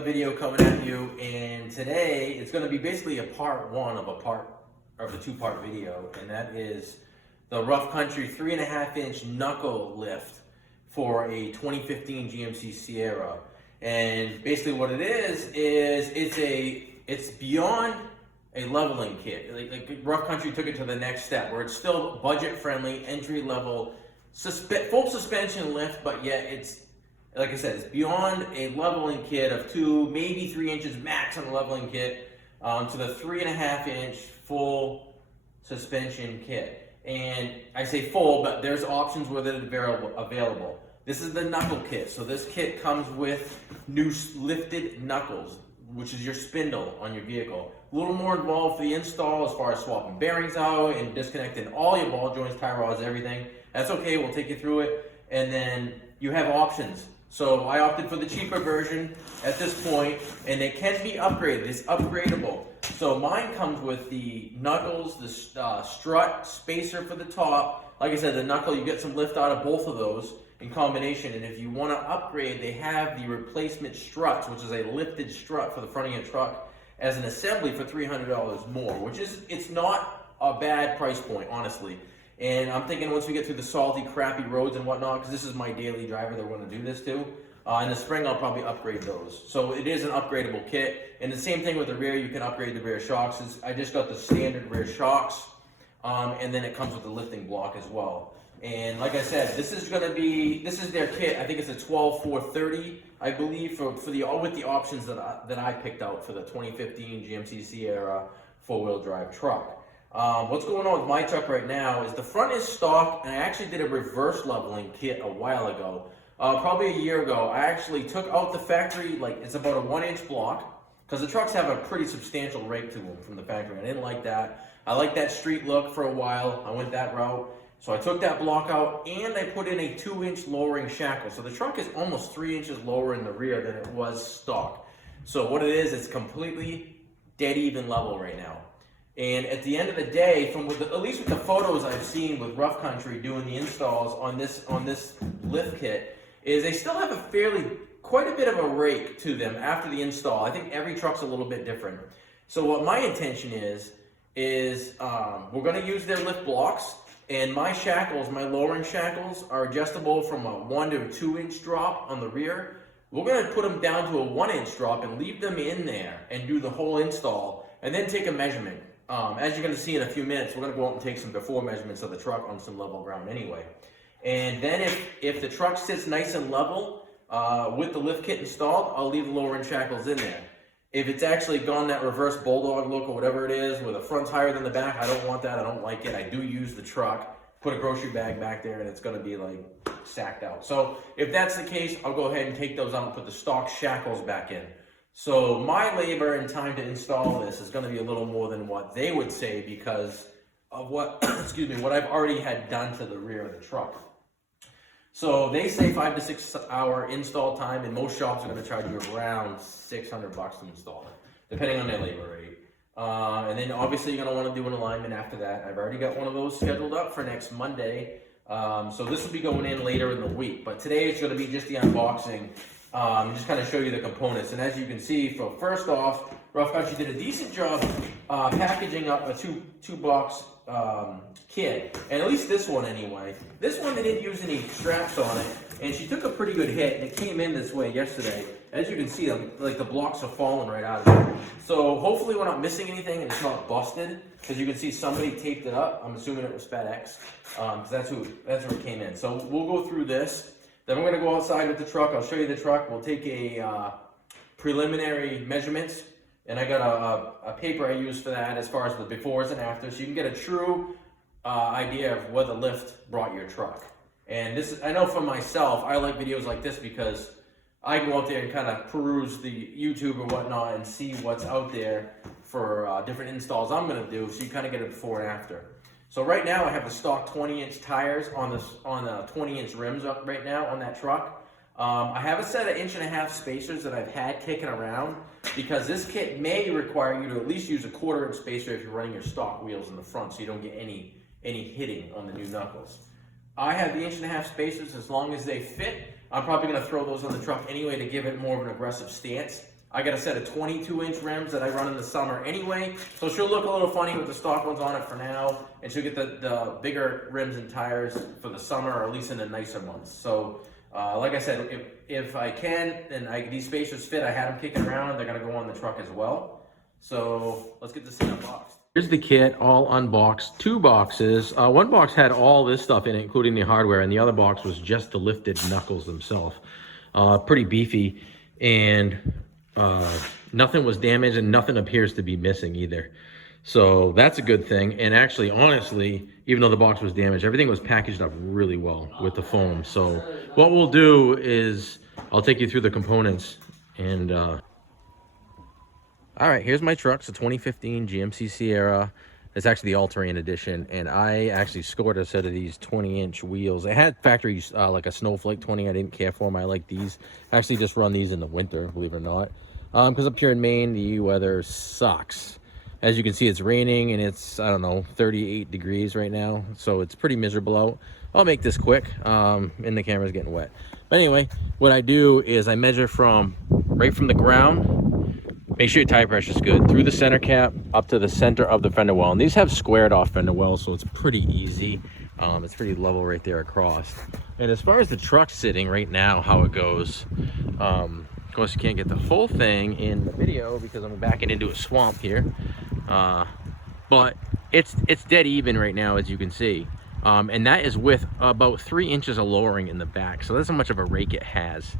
another video coming at you, and today it's going to be basically a part one of the two-part video, and that is the Rough Country 3.5-inch knuckle lift for a 2015 GMC Sierra. And basically what it is it's beyond a leveling kit. Like Rough Country took it to the next step where it's still budget friendly, entry level, full suspension lift, but yet it's, like I said, it's beyond a leveling kit of 2, maybe 3 inches max on the leveling kit, to the 3.5-inch full suspension kit. And I say full, but there's options with it available. This is the knuckle kit. So this kit comes with new lifted knuckles, which is your spindle on your vehicle. A little more involved for the install as far as swapping bearings out and disconnecting all your ball joints, tie rods, everything. That's okay, we'll take you through it. And then you have options. So I opted for the cheaper version at this point, and it can be upgraded. It's upgradable. So mine comes with the knuckles, the strut, spacer for the top. Like I said, the knuckle, you get some lift out of both of those in combination. And if you want to upgrade, they have the replacement struts, which is a lifted strut for the front of your truck, as an assembly for $300 more, which is, it's not a bad price point, honestly. And I'm thinking once we get through the salty, crappy roads and whatnot, because this is my daily driver that we're going to do this to, in the spring I'll probably upgrade those. So it is an upgradable kit. And the same thing with the rear, you can upgrade the rear shocks. I just got the standard rear shocks, and then it comes with the lifting block as well. And like I said, this is their kit. I think it's a 12,430, I believe, with the options that I picked out for the 2015 GMC Sierra 4-wheel drive truck. What's going on with my truck right now is the front is stock, and I actually did a reverse leveling kit a while ago. Probably a year ago, I actually took out the factory, like it's about a 1-inch block, because the trucks have a pretty substantial rake to them from the factory. I didn't like that. I liked that street look for a while. I went that route. So I took that block out, and I put in a 2-inch lowering shackle. So the truck is almost 3 inches lower in the rear than it was stock. So what it is, it's completely dead even level right now. And at the end of the day, at least with the photos I've seen with Rough Country doing the installs on this lift kit, is they still have quite a bit of a rake to them after the install. I think every truck's a little bit different. So what my intention is we're going to use their lift blocks, and my shackles, my lowering shackles, are adjustable from a 1 to a 2-inch drop on the rear. We're going to put them down to a 1-inch drop and leave them in there and do the whole install, and then take a measurement. As you're going to see in a few minutes, we're going to go out and take some before measurements of the truck on some level ground anyway. And then if the truck sits nice and level with the lift kit installed, I'll leave the lowering shackles in there. If it's actually gone that reverse bulldog look or whatever it is, where the front's higher than the back, I don't want that. I don't like it. I do use the truck, put a grocery bag back there, and it's going to be like sacked out. So if that's the case, I'll go ahead and take those out and put the stock shackles back in. So my labor and time to install this is going to be a little more than what they would say because of what I've already had done to the rear of the truck. So they say 5 to 6 hour install time, and most shops are going to charge you around $600 to install it, depending on their labor rate. And then obviously you're going to want to do an alignment after that. I've already got one of those scheduled up for next Monday. So this will be going in later in the week, but today it's going to be just the unboxing. Just kind of show you the components. And as you can see, first off, Rough Country did a decent job packaging up a two-box kit, and at least this one anyway. This one, they didn't use any straps on it, and she took a pretty good hit, and it came in this way yesterday. As you can see, the blocks are falling right out of it. So hopefully we're not missing anything and it's not busted, because you can see somebody taped it up. I'm assuming it was FedEx, because that's where it came in. So we'll go through this. Then we're going to go outside with the truck. I'll show you the truck. We'll take a preliminary measurements, and I got a paper I use for that as far as the befores and afters, so you can get a true idea of where the lift brought your truck. And this is, I know for myself, I like videos like this because I go out there and kind of peruse the YouTube or whatnot and see what's out there for different installs I'm going to do, so you kind of get a before and after. So right now I have the stock 20-inch tires on the 20-inch rims up right now on that truck. I have a set of 1.5-inch spacers that I've had kicking around because this kit may require you to at least use a 1/4-inch spacer if you're running your stock wheels in the front, so you don't get any hitting on the new knuckles. I have the 1.5-inch spacers as long as they fit. I'm probably going to throw those on the truck anyway to give it more of an aggressive stance. I got a set of 22-inch rims that I run in the summer anyway, so she'll look a little funny with the stock ones on it for now, and she'll get the bigger rims and tires for the summer, or at least in the nicer months. So, like I said, if I can, and these spacers fit, I had them kicking around, they're gonna go on the truck as well. So, let's get this thing unboxed. Here's the kit, all unboxed, 2 boxes. One box had all this stuff in it, including the hardware, and the other box was just the lifted knuckles themselves. Pretty beefy, and nothing was damaged, and nothing appears to be missing either. So that's a good thing. And actually, honestly, even though the box was damaged, everything was packaged up really well with the foam. So what we'll do is I'll take you through the components. And all right, here's my truck. It's a 2015 GMC Sierra. It's actually the all-terrain edition, and I actually scored a set of these 20-inch wheels. It had factory like a Snowflake 20. I didn't care for them. I like these. I actually just run these in the winter, believe it or not, because up here in Maine, the weather sucks. As you can see, it's raining, and it's, I don't know, 38 degrees right now, so it's pretty miserable out. I'll make this quick, and the camera's getting wet. But anyway, what I do is I measure right from the ground. Make sure your tire pressure is good, through the center cap up to the center of the fender well. And these have squared off fender wells, so it's pretty easy. It's pretty level right there across. And as far as the truck sitting right now, how it goes, of course you can't get the whole thing in the video because I'm backing into a swamp here. But it's dead even right now, as you can see. And that is with about 3 inches of lowering in the back. So that's how much of a rake it has.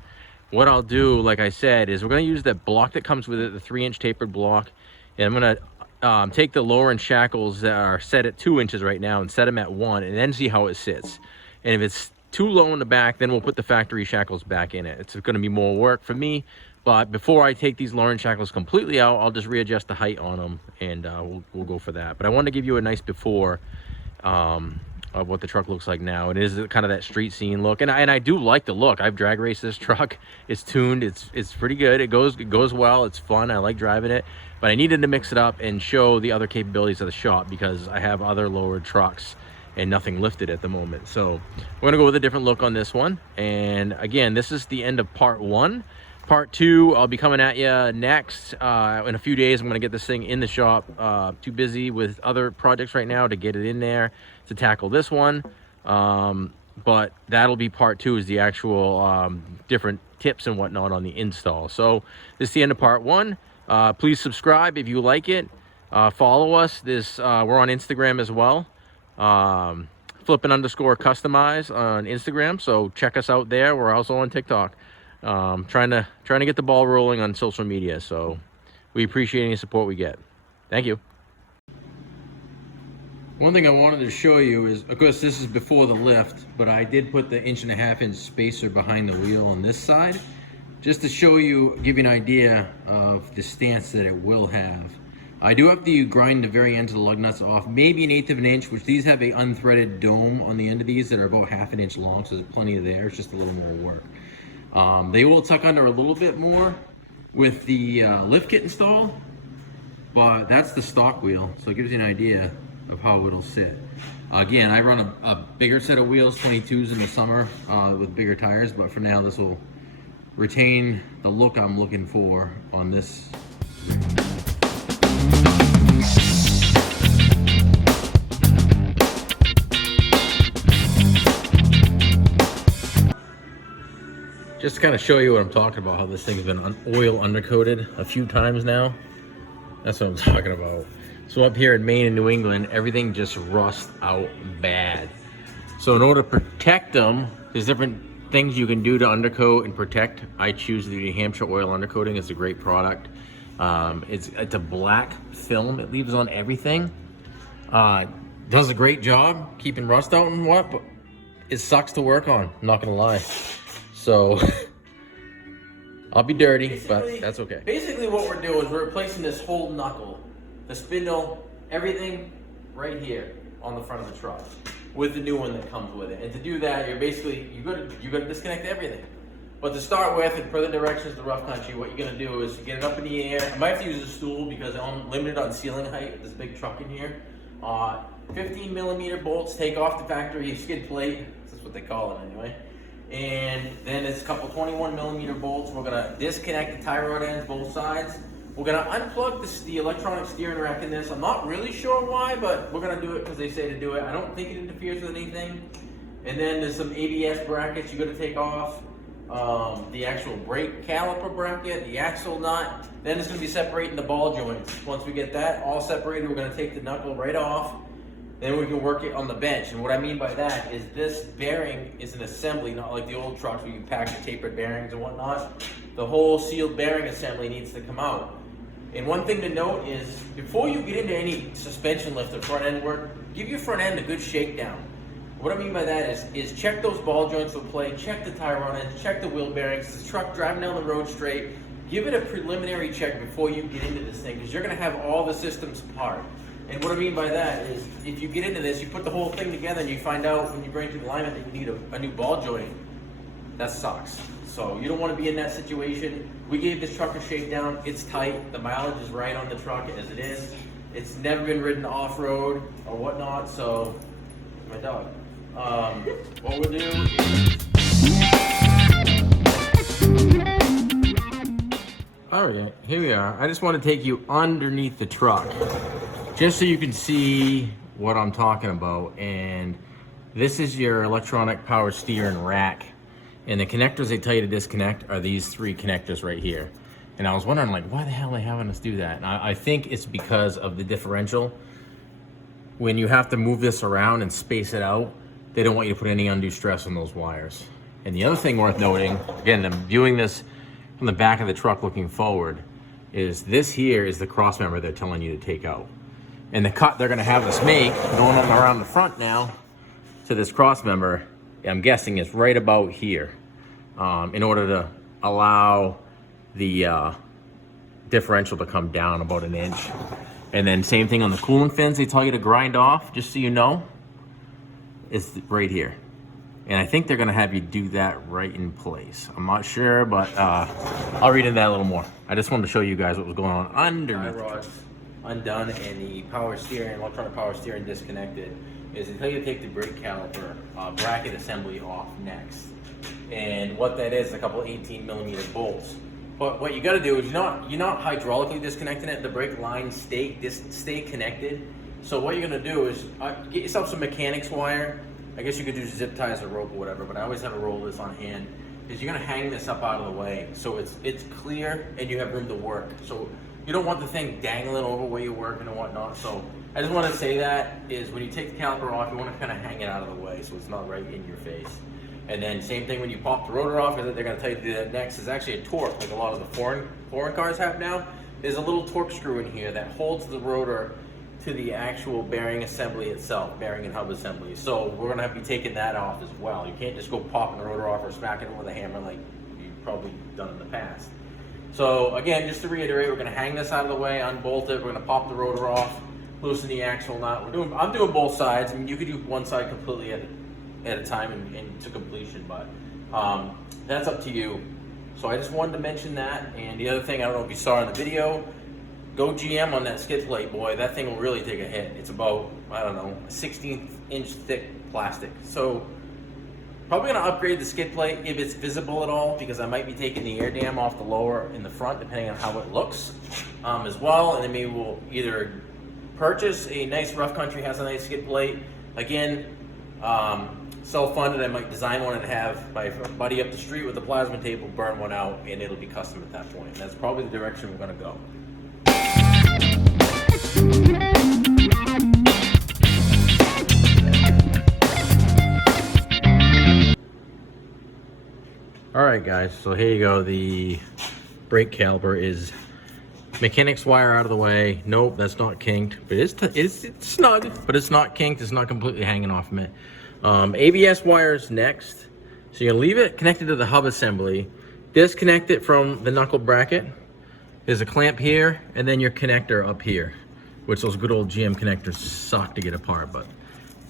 What I'll do, like I said, is we're going to use that block that comes with it, the 3-inch tapered block. And I'm going to take the lower end shackles that are set at 2 inches right now and set them at 1, and then see how it sits. And if it's too low in the back, then we'll put the factory shackles back in it. It's going to be more work for me. But before I take these lower end shackles completely out, I'll just readjust the height on them, and we'll go for that. But I wanted to give you a nice before of what the truck looks like now. It is kind of that street scene look, and I do like the look. I've drag raced this truck. It's tuned. It's pretty good. It goes well. It's fun. I like driving it, but I needed to mix it up and show the other capabilities of the shop because I have other lowered trucks and nothing lifted at the moment. So we're gonna go with a different look on this one. And again, this is the end of part 1. Part 2, I'll be coming at you next. In a few days, I'm going to get this thing in the shop. Too busy with other projects right now to get it in there to tackle this one. But that'll be part 2, is the actual different tips and whatnot on the install. So this is the end of part 1. Please subscribe if you like it. Follow us. We're on Instagram as well. Flippin_customize on Instagram. So check us out there. We're also on TikTok. Trying to get the ball rolling on social media, so we appreciate any support we get. Thank you. One thing I wanted to show you is, of course, this is before the lift, but I did put the 1.5-inch spacer behind the wheel on this side, just to show you, give you an idea of the stance that it will have. I do have to grind the very ends of the lug nuts off, maybe 1/8 of an inch, which these have a unthreaded dome on the end of these that are about 1/2 inch long, so there's plenty there. It's just a little more work. They will tuck under a little bit more with the lift kit installed, but that's the stock wheel, so it gives you an idea of how it'll sit. Again, I run a bigger set of wheels, 22s in the summer with bigger tires, but for now this will retain the look I'm looking for on this. Just to kind of show you what I'm talking about, how this thing's been oil undercoated a few times now. That's what I'm talking about. So up here in Maine and New England, everything just rusts out bad. So in order to protect them, there's different things you can do to undercoat and protect. I choose the New Hampshire oil undercoating. It's a great product. It's a black film. It leaves on everything. Does a great job keeping rust out and what, but it sucks to work on, I'm not gonna lie. So I'll be dirty, but that's okay. Basically what we're doing is we're replacing this whole knuckle, the spindle, everything right here on the front of the truck with the new one that comes with it. And to do that, you're basically, you gotta disconnect everything. But to start with, and per the directions of the rough country, what you're gonna do is get it up in the air. I might have to use a stool because I'm limited on ceiling height with this big truck in here. 15mm bolts, take off the factory skid plate. That's what they call it anyway. And then it's a couple 21mm bolts. We're gonna disconnect the tie rod ends, both sides. We're gonna unplug the electronic steering rack in this. I'm not really sure why, but we're gonna do it because they say to do it. I don't think it interferes with anything. And then there's some ABS brackets you gotta take off. The actual brake caliper bracket, the axle nut. Then it's gonna be separating the ball joints. Once we get that all separated, we're gonna take the knuckle right off. Then we can work it on the bench. And what I mean by that is this bearing is an assembly, not like the old trucks where you pack the tapered bearings and whatnot. The whole sealed bearing assembly needs to come out. And one thing to note is, before you get into any suspension lift or front end work, give your front end a good shakedown. What I mean by that is check those ball joints with play, check the tie rod ends, check the wheel bearings, the truck driving down the road straight. Give it a preliminary check before you get into this thing, because you're gonna have all the systems apart. And what I mean by that is, if you get into this, you put the whole thing together and you find out when you bring it to the alignment that you need a new ball joint, that sucks. So you don't want to be in that situation. We gave this truck a shakedown. It's tight. The mileage is right on the truck as it is. It's never been ridden off-road or whatnot, so my dog. What we'll do is... Alright, here we are. I just want to take you underneath the truck, just so you can see what I'm talking about. And this is your electronic power steering rack. And the connectors they tell you to disconnect are these three connectors right here. And I was wondering, like, why the hell are they having us do that? And I think it's because of the differential. When you have to move this around and space it out, they don't want you to put any undue stress on those wires. And the other thing worth noting, again, I'm viewing this from the back of the truck looking forward, is this here is the cross member they're telling you to take out. And the cut they're gonna have us make, going on around the front now, to this cross member, I'm guessing is right about here, in order to allow the differential to come down about an inch. And then same thing on the cooling fins, they tell you to grind off, just so you know, is right here. And I think they're gonna have you do that right in place. I'm not sure, but I'll read into that a little more. I just wanted to show you guys what was going on underneath. The rods undone and the power steering, electronic power steering disconnected, is they tell you to take the brake caliper bracket assembly off next. And what that is a couple 18mm bolts. But what you got to do is you're not hydraulically disconnecting it. The brake lines stay connected. So what you're going to do is get yourself some mechanics wire. I guess you could do zip ties or rope or whatever, but I always have a roll of this on hand. Is you're going to hang this up out of the way so it's clear and you have room to work. So you don't want the thing dangling over where you're working and whatnot. So I just want to say that is when you take the caliper off, you want to kind of hang it out of the way so it's not right in your face. And then same thing when you pop the rotor off, because they're going to tell you to do that next. Is actually a torque, like a lot of the foreign cars have now. There's a little torque screw in here that holds the rotor to the actual bearing assembly itself, bearing and hub assembly. So we're going to have to be taking that off as well. You can't just go popping the rotor off or smacking it with a hammer like you've probably done in the past. So again, just to reiterate, we're going to hang this out of the way, unbolt it. We're going to pop the rotor off, loosen the axle nut. I'm doing both sides. I mean, you could do one side completely at a time and to completion, but that's up to you. So I just wanted to mention that. And the other thing, I don't know if you saw in the video, go GM on that skid plate, boy. That thing will really take a hit. It's about, I don't know, a 16th inch thick plastic. So probably gonna upgrade the skid plate if it's visible at all, because I might be taking the air dam off the lower in the front, depending on how it looks as well. And then maybe we'll either purchase a nice Rough Country, has a nice skid plate. Again, self-funded, I might design one and have my buddy up the street with the plasma tape will burn one out, and it'll be custom at that point. And that's probably the direction we're gonna go. All right, guys, so here you go. The brake caliper is mechanics wire out of the way. Nope, that's not kinked, but it's snug, but it's not kinked. It's not completely hanging off from it. ABS wires next. So you're gonna leave it connected to the hub assembly, disconnect it from the knuckle bracket. There's a clamp here, and then your connector up here, which those good old GM connectors suck to get apart, but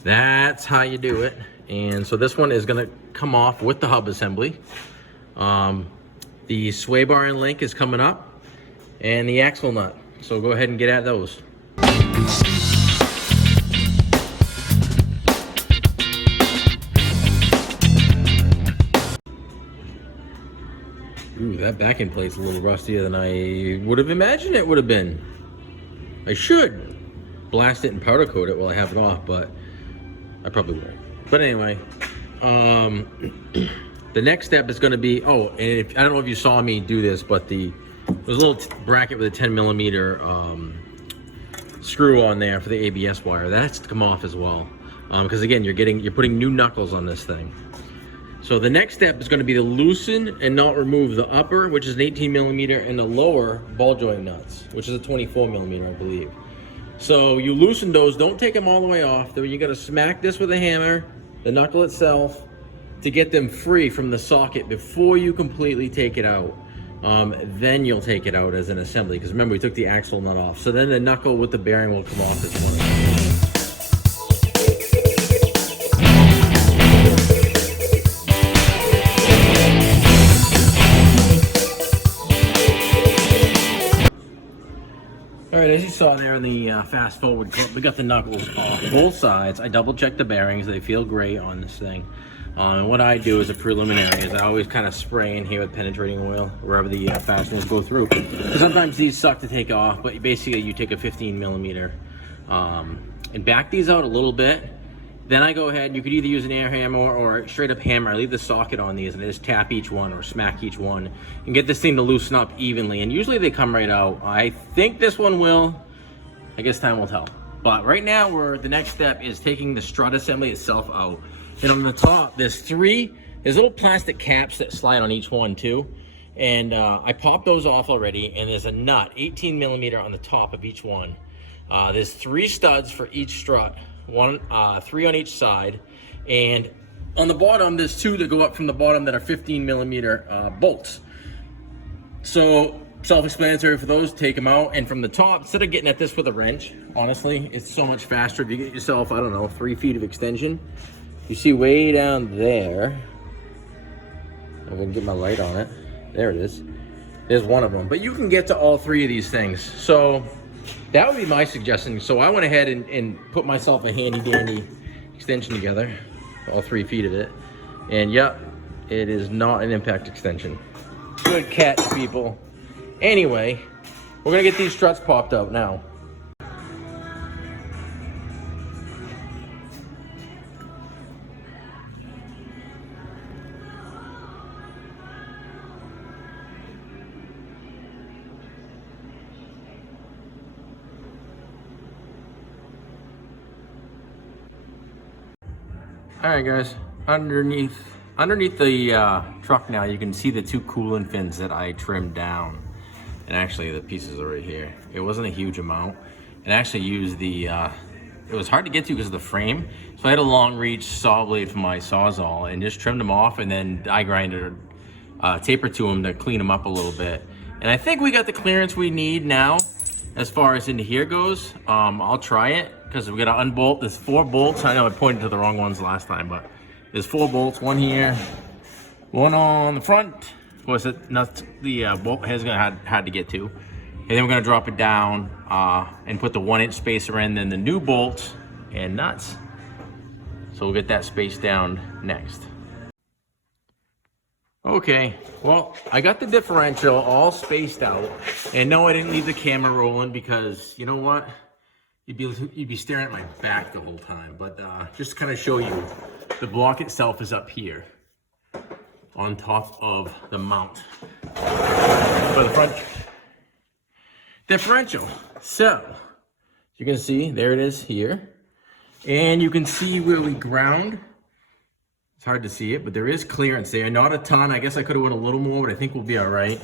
that's how you do it. And so this one is gonna come off with the hub assembly. The sway bar and link is coming up, and the axle nut. So go ahead and get at those. that backing plate's a little rustier than I would have imagined it would have been. I should blast it and powder coat it while I have it off, but I probably won't. But anyway, the next step is going to be, oh, and I don't know if you saw me do this, but there's a little bracket with a 10 millimeter screw on there for the ABS wire. That has to come off as well, because again, you're putting new knuckles on this thing. So the next step is going to be to loosen and not remove the upper, which is an 18 millimeter, and the lower ball joint nuts, which is a 24 millimeter, I believe. So you loosen those, don't take them all the way off. Then you got to smack this with a hammer, the knuckle itself, to get them free from the socket before you completely take it out. Then you'll take it out as an assembly, because remember, we took the axle nut off. So then the knuckle with the bearing will come off as one. All right, as you saw there in the fast forward clip, we got the knuckles off both sides. I double checked the bearings; they feel great on this thing. And what I do as a preliminary is I always kind of spray in here with penetrating oil wherever the fasteners go through. Sometimes these suck to take off, but basically you take a 15 millimeter and back these out a little bit. Then I go ahead, you could either use an air hammer or straight up hammer. I leave the socket on these and I just tap each one or smack each one and get this thing to loosen up evenly. And usually they come right out. I think this one will. I guess time will tell. But right now, the next step is taking the strut assembly itself out. And on the top, there's little plastic caps that slide on each one too. And I popped those off already, and there's a nut, 18 millimeter on the top of each one. There's 3 studs for each strut. 3 on each side, and on the bottom there's 2 that go up from the bottom that are 15 millimeter bolts. So self-explanatory for those, take them out. And from the top, instead of getting at this with a wrench, honestly, it's so much faster if you get yourself, I don't know, 3 feet of extension. You see way down there, I'm gonna get my light on it, there it is, there's one of them, but you can get to all 3 of these things. So that would be my suggestion. So I went ahead and put myself a handy dandy extension together, all 3 feet of it. And yep, it is not an impact extension. Good catch, people. Anyway, we're gonna get these struts popped out now. All right, guys, underneath the truck now, you can see the 2 coolant fins that I trimmed down. And actually the pieces are right here. It wasn't a huge amount. And I actually used it was hard to get to because of the frame. So I had a long reach saw blade from my Sawzall and just trimmed them off, and then I grinded taper to them to clean them up a little bit. And I think we got the clearance we need now as far as into here goes. I'll try it, because we're gonna unbolt. There's 4 bolts. I know I pointed to the wrong ones last time, but there's 4 bolts, 1 here, 1 on the front. Of course, the bolt head's gonna had to get to. And then we're gonna drop it down and put the 1-inch spacer in, then the new bolts and nuts. So we'll get that space down next. Okay, well, I got the differential all spaced out, and no, I didn't leave the camera rolling because, you know what? You'd be staring at my back the whole time. But just to kind of show you, the block itself is up here on top of the mount for the front differential. So you can see, there it is here, and you can see where we ground. It's hard to see it, but there is clearance there. Not a ton. I guess I could have went a little more, but I think we'll be all right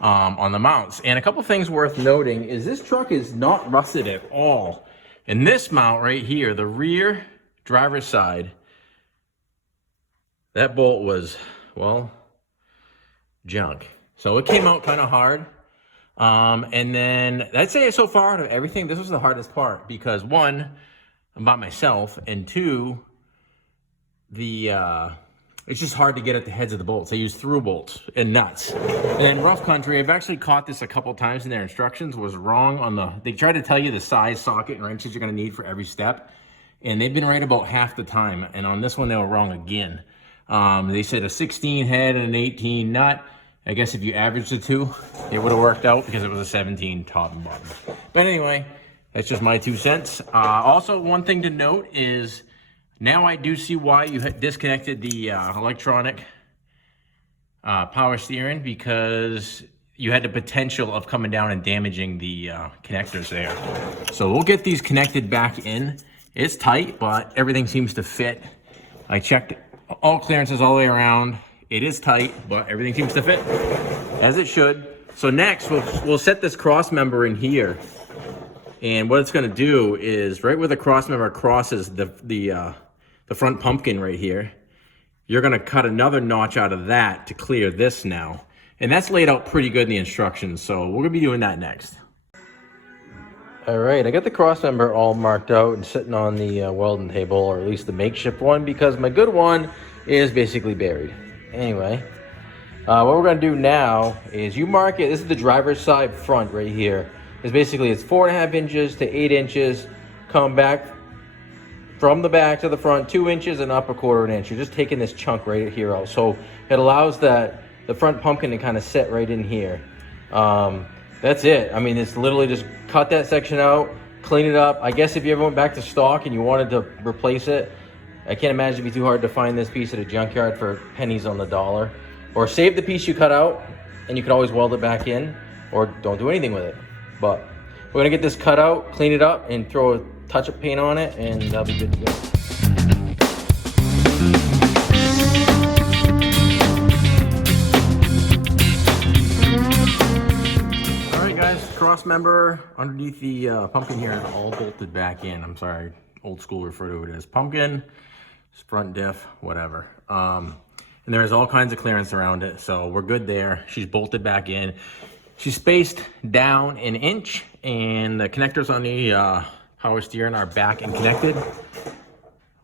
on the mounts. And a couple things worth noting is this truck is not rusted at all. And this mount right here, the rear driver's side, that bolt was, well, junk. So it came out kind of hard. And then I'd say so far out of everything, this was the hardest part because 1, I'm by myself, and 2, it's just hard to get at the heads of the bolts. They use through bolts and nuts. And in rough country, I've actually caught this a couple times in their instructions, was wrong on they try to tell you the size socket and wrenches you're gonna need for every step. And they've been right about half the time. And on this one, they were wrong again. They said a 16 head and an 18 nut. I guess if you average the two, it would have worked out because it was a 17 top and bottom. But anyway, that's just my 2 cents. Also, one thing to note is now I do see why you had disconnected the electronic power steering, because you had the potential of coming down and damaging the connectors there. So we'll get these connected back in. It's tight, but everything seems to fit. I checked all clearances all the way around. It is tight, but everything seems to fit as it should. So next, we'll set this cross member in here. And what it's gonna do is right where the cross member crosses the front pumpkin right here, you're gonna cut another notch out of that to clear this now. And that's laid out pretty good in the instructions, so we're gonna be doing that next. All right, I got the cross member all marked out and sitting on the welding table, or at least the makeshift one, because my good one is basically buried. Anyway, what we're gonna do now is you mark it. This is the driver's side front right here. It's basically, it's 4.5 inches to 8 inches, come back from the back to the front 2 inches and up 1/4 inch. You're just taking this chunk right here out. So it allows the front pumpkin to kind of sit right in here. That's it. I mean, it's literally just cut that section out, clean it up. I guess if you ever went back to stock and you wanted to replace it, I can't imagine it'd be too hard to find this piece at a junkyard for pennies on the dollar. Or save the piece you cut out and you can always weld it back in, or don't do anything with it. But we're gonna get this cut out, clean it up, and throw a touch of paint on it, and that'll be good to go. All right, guys, cross member underneath the pumpkin here is all bolted back in. I'm sorry, old school refer to it as pumpkin, front diff, whatever. And there's all kinds of clearance around it, so we're good there. She's bolted back in. She's spaced down 1 inch, and the connectors on the power steering are back and connected.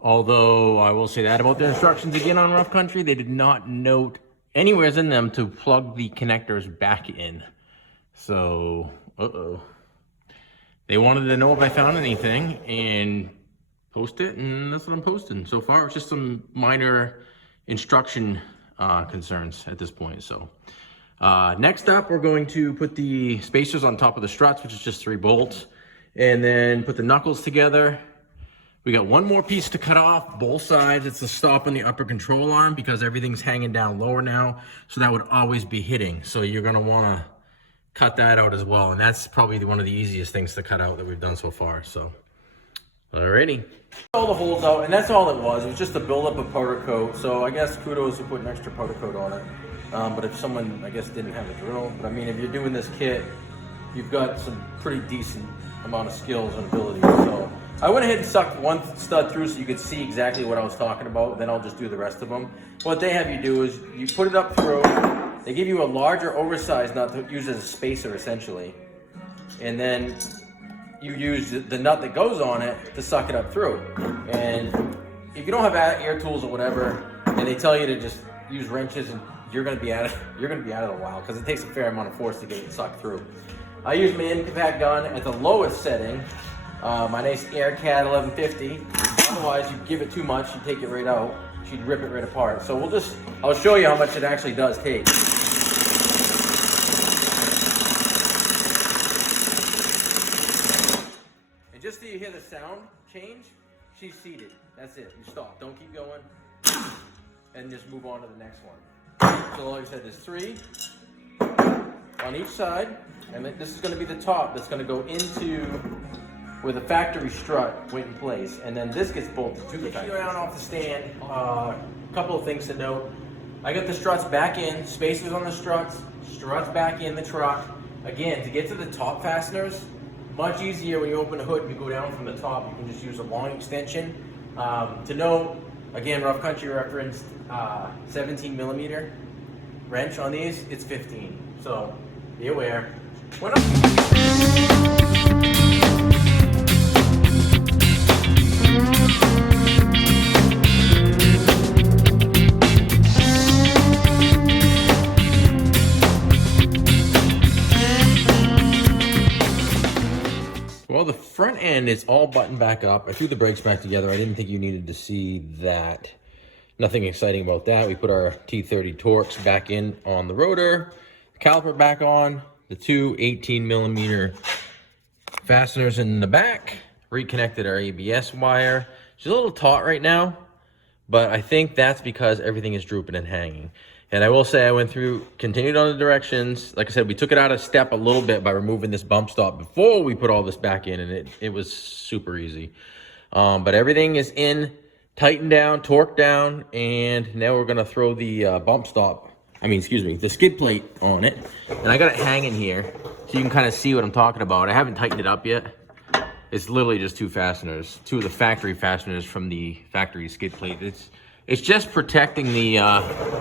Although I will say that about the instructions again on Rough Country, they did not note anywhere in them to plug the connectors back in. So, they wanted to know if I found anything and post it, and that's what I'm posting. So far, it's just some minor instruction concerns at this point. So next up, we're going to put the spacers on top of the struts, which is just 3 bolts, and then put the knuckles together. We got one more piece to cut off both sides. It's the stop on the upper control arm, because everything's hanging down lower now, so that would always be hitting. So you're gonna wanna cut that out as well, and that's probably one of the easiest things to cut out that we've done so far. So alrighty. All the holes out, and that's all it was. It was just a buildup of powder coat. So I guess kudos to putting extra powder coat on it. But if someone, I guess, didn't have a drill, but I mean, if you're doing this kit, you've got some pretty decent amount of skills and ability. So I went ahead and sucked one stud through so you could see exactly what I was talking about. Then I'll just do the rest of them. What they have you do is you put it up through. They give you a larger oversized nut to use as a spacer, essentially. And then you use the nut that goes on it to suck it up through. And if you don't have air tools or whatever, and they tell you to just use wrenches, and you're gonna be at it a while, because it takes a fair amount of force to get it sucked through. I use my impact gun at the lowest setting, my nice AirCat 1150. Otherwise, you give it too much, you take it right out, she'd rip it right apart. So I'll show you how much it actually does take. Just so you hear the sound change, she's seated. That's it. You stop. Don't keep going. And just move on to the next one. So like I said, there's 3 on each side. And this is going to be the top that's going to go into where the factory strut went in place. And then this gets bolted to the factory. Around off the stand, a couple of things to note. I got the struts back in, spacers on the struts back in the truck. Again, to get to the top fasteners, much easier when you open the hood and you go down from the top. You can just use a long extension. To note, again, Rough Country referenced 17 millimeter wrench on these. It's 15, so be aware. Well, the front end is all buttoned back up. I threw the brakes back together. I didn't think you needed to see that. Nothing exciting about that. We put our T30 Torx back in on the rotor, caliper back on, the two 18mm fasteners in the back, reconnected our ABS wire. She's a little taut right now, but I think that's because everything is drooping and hanging. And I will say I went through, continued on the directions. Like I said, we took it out of step a little bit by removing this bump stop before we put all this back in, and it was super easy. But everything is in, tightened down, torqued down, and now we're gonna throw the the skid plate on it. And I got it hanging here, so you can kind of see what I'm talking about. I haven't tightened it up yet. It's literally just two fasteners, two of the factory fasteners from the factory skid plate. It's just protecting the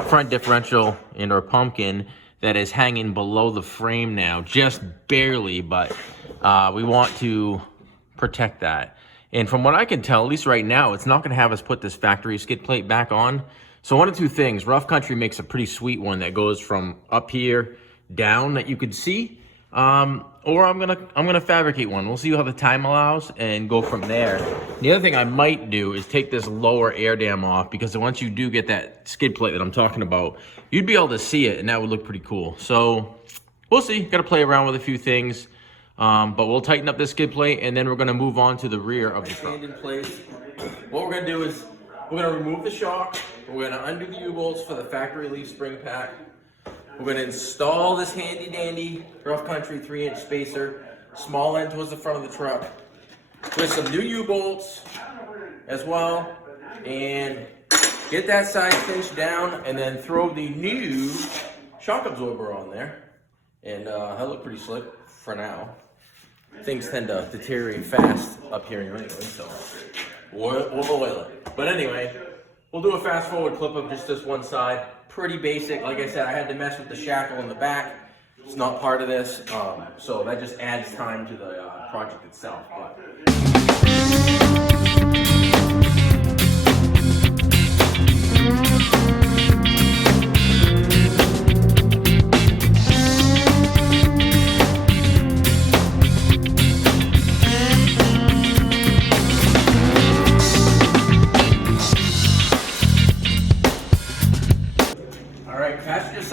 front differential and our pumpkin that is hanging below the frame now, just barely, but we want to protect that. And from what I can tell, at least right now, it's not gonna have us put this factory skid plate back on. So one of two things, Rough Country makes a pretty sweet one that goes from up here down that you could see, or I'm gonna fabricate one. We'll see how the time allows and go from there. The other thing I might do is take this lower air dam off, because once you do get that skid plate that I'm talking about, you'd be able to see it and that would look pretty cool. So we'll see, gotta play around with a few things. But we'll tighten up this skid plate and then we're gonna move on to the rear of the truck. Stand in place. What we're gonna do is we're gonna remove the shock. We're gonna undo the U-bolts for the factory leaf spring pack. We're gonna install this handy dandy Rough Country 3-inch spacer, small end towards the front of the truck, with some new U-bolts as well, and get that side cinched down, and then throw the new shock absorber on there, and that'll look pretty slick for now. Things tend to deteriorate fast up here anyway, so we'll oil it. But anyway, we'll do a fast forward clip of just this one side. Pretty basic. Like I said, I had to mess with the shackle in the back. It's not part of this, so that just adds time to the project itself. But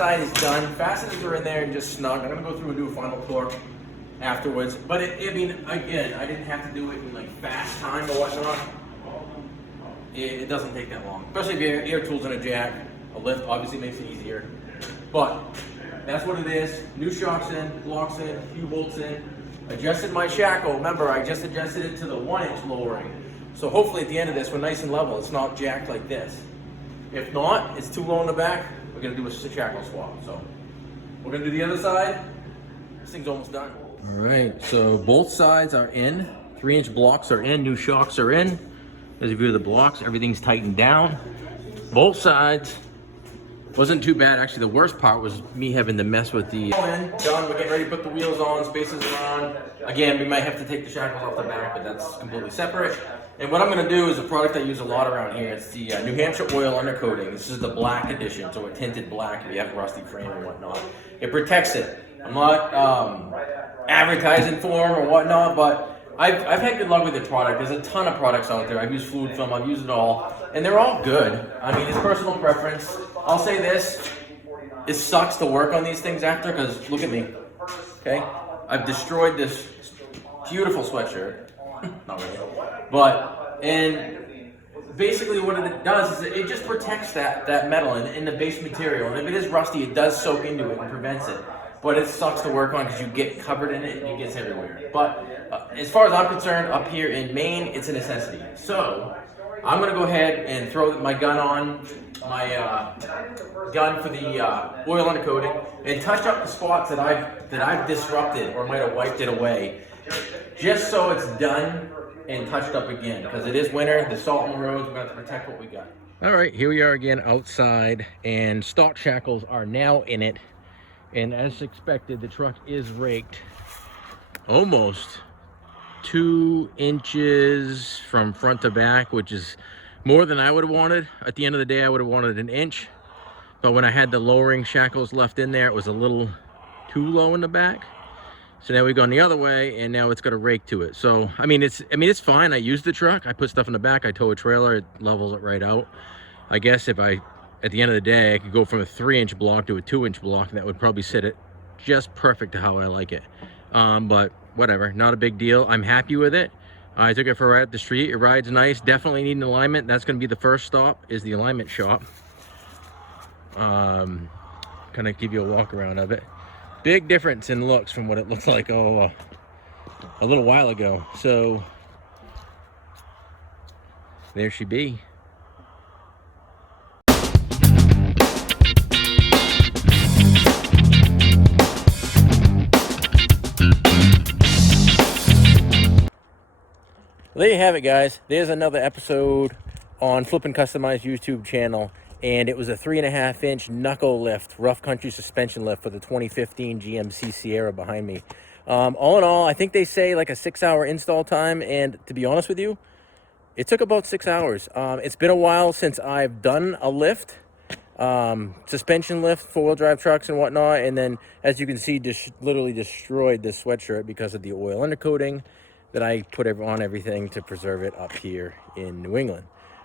side is done. Fasteners are in there and just snug. I'm gonna go through and do a final torque afterwards. But I mean, again, I didn't have to do it in like fast time or whatnot. It doesn't take that long, especially if you have air tools and a jack. A lift obviously makes it easier. But that's what it is. New shocks in, blocks in, U-bolts in. Adjusted my shackle. Remember, I just adjusted it to the 1-inch lowering. So hopefully at the end of this, we're nice and level. It's not jacked like this. If not, it's too low in the back. We're gonna do a shackle swap. So we're gonna do the other side. This thing's almost done. All right, so both sides are in. 3-inch blocks are in, new shocks are in. There's a view of the blocks, everything's tightened down. Both sides. Wasn't too bad. Actually, the worst part was me having to mess with the done. We're getting ready to put the wheels on, spacers are on. Again, we might have to take the shackles off the back, but that's completely separate. And what I'm going to do is a product I use a lot around here. It's the New Hampshire oil undercoating. This is the black edition, so a tinted black if you have a rusty frame and whatnot. It protects it. I'm not advertising for them or whatnot, but I've had good luck with the product. There's a ton of products out there. I've used fluid film, I've used it all, and they're all good. I mean, it's personal preference. I'll say this, it sucks to work on these things after, because look at me, okay? I've destroyed this beautiful sweatshirt. Not really. But, and basically what it does is it just protects that metal and the base material. And if it is rusty, it does soak into it and prevents it. But it sucks to work on because you get covered in it and it gets everywhere. But as far as I'm concerned, up here in Maine, it's a necessity. So I'm going to go ahead and throw my gun on, my gun for the oil undercoating, and touch up the spots that I've disrupted or might have wiped it away, just so it's done and touched up again, because it is winter, there's salt on the roads, we're going to have to protect what we got. All right, here we are again outside, and stock shackles are now in it, and as expected, the truck is raked almost 2 inches from front to back, which is more than I would have wanted. At the end of the day, I would have wanted 1 inch, but when I had the lowering shackles left in there, it was a little too low in the back. So now we've gone the other way, and now it's got a rake to it. So I mean it's fine. I use the truck, I put stuff in the back, I tow a trailer, it levels it right out. I guess if I, at the end of the day, I could go from a 3-inch block to a 2-inch block, and that would probably sit it just perfect to how I like it. But whatever, not a big deal. I'm happy with it. I took it for a ride up the street. It rides nice. Definitely need an alignment. That's going to be the first stop, is the alignment shop. Kind of give you a walk around of it. Big difference in looks from what it looked like a little while ago. So there she be. Well, there you have it, guys. There's another episode on Flippin' Customized YouTube channel, and it was a 3.5-inch knuckle lift, rough country suspension lift for the 2015 GMC Sierra behind me. All in all, I think they say like a 6-hour install time, and to be honest with you, it took about 6 hours. It's been a while since I've done a lift, suspension lift, 4-wheel drive trucks and whatnot, and then as you can see, literally destroyed this sweatshirt because of the oil undercoating that I put on everything to preserve it up here in New England.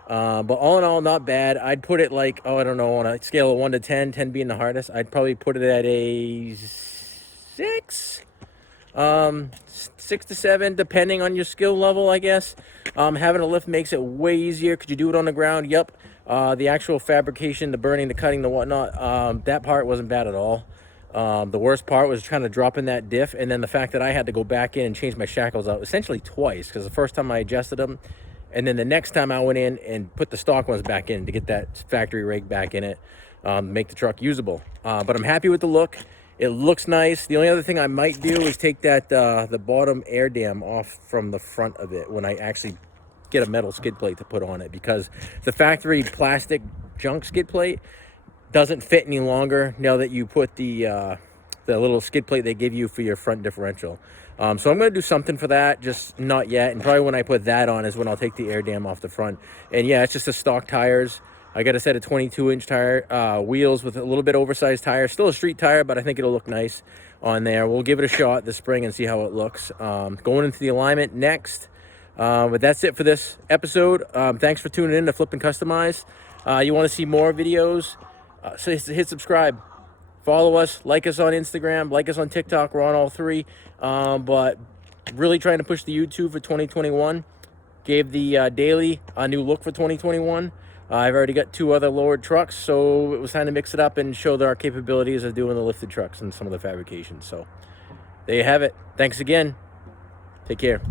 But all in all, not bad. I'd put it like, I don't know, on a scale of 1 to 10, 10 being the hardest, I'd probably put it at a 6. 6 to 7, depending on your skill level, I guess. Having a lift makes it way easier. Could you do it on the ground? Yep. The actual fabrication, the burning, the cutting, the whatnot, that part wasn't bad at all. The worst part was trying to drop in that diff, and then the fact that I had to go back in and change my shackles out essentially twice, because the first time I adjusted them, and then the next time I went in and put the stock ones back in to get that factory rig back in it, make the truck usable. But I'm happy with the look. It looks nice. The only other thing I might do is take that the bottom air dam off from the front of it when I actually get a metal skid plate to put on it, because the factory plastic junk skid plate doesn't fit any longer now that you put the little skid plate they give you for your front differential. So I'm going to do something for that, just not yet. And probably when I put that on is when I'll take the air dam off the front. And yeah, it's just the stock tires. I got a set of 22-inch tire wheels with a little bit oversized tire. Still a street tire, but I think it'll look nice on there. We'll give it a shot this spring and see how it looks. Going into the alignment next. But that's it for this episode. Thanks for tuning in to Flip and Customize. You want to see more videos? So hit subscribe. Follow us. Like us on Instagram. Like us on TikTok. We're on all three. But really trying to push the YouTube for 2021. Gave the daily a new look for 2021. I've already got 2 other lowered trucks, so it was time to mix it up and show our capabilities of doing the lifted trucks and some of the fabrications. So there you have it. Thanks again. Take care.